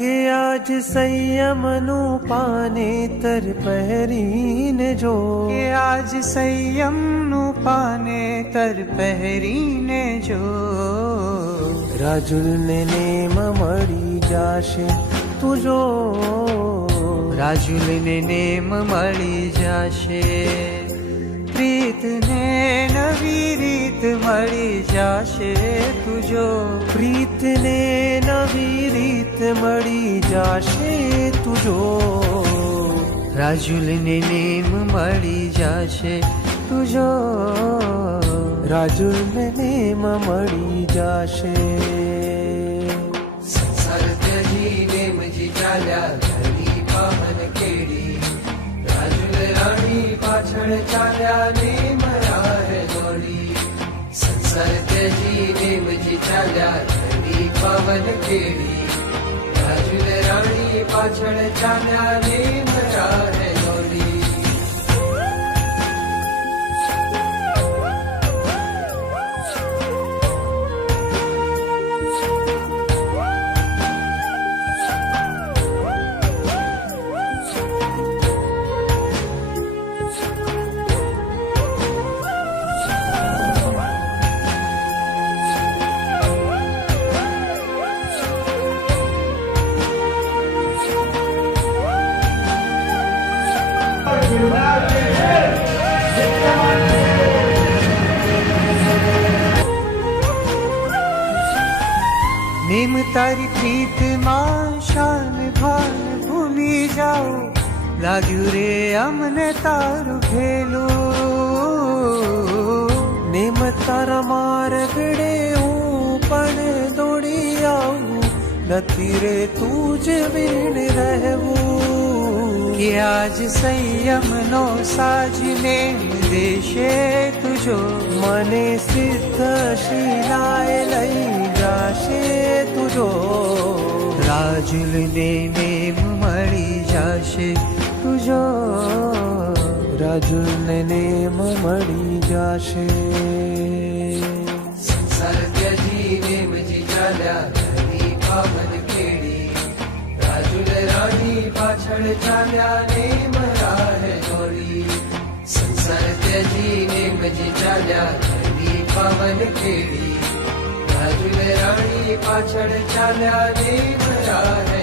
કે આજ સંયમનું પાનેતર પહેરીને જો, કે આજ સંયમનું પાનેતર પહેરીને જો, રાજુલને નેમ મળી જાશે તું જો, રાજુલને નેમ મળી જાશે, પ્રીતને નવી રીત મળી જાશે તું જો, પ્રીતને નવી રીત મળી જાશે તું જો, રાજુલને નેમ મળી જાશે તું જો, રાજુલને નેમ મળી જાશે. સંસાર ત્યજી નેમજી ચાલ્યા ઘરની પાવન કેડી, રાજુલ રાણી પાછળ ચાલ્યા નેમ રાહે દોડી, સંસાર ત્યજી નેમજી ચાલ્યા ઘરની પાવન કેડી, રાજુલ રાણી પાછળ ચાલ્યા નેમ રાહે દોડી. નેમ તારી પ્રીતમાં શાન ભાન ભૂલી જાઓ, લાગ્યું રે અમને તારું ખેલું, નેમ તારા માર્ગડે હું પણ દોડી આવું, નથી રે તું જ વીણ રહેવું, કે આજ સંયમનો સાજ નેમ દેશે તુજો, મને સિદ્ધ શિલાએ લઈ જાશે તું જો, રાજુલને નેમ મળી જાશે તું જો, રાજુલને નેમ મળી જાશે. સંસાર ત્યજી નેમજી ચાલ્યા ઘરની પાવન કેડી, રાજુલ રાણી પાછળ ચાલ્યા નેમ રાહે દોડી, સંસાર ત્યજી નેમજી ચાલ્યા ઘરની પાવન કેડી, રાજુલ રાણી પાછળ ચાલ્યા નેમ રાહે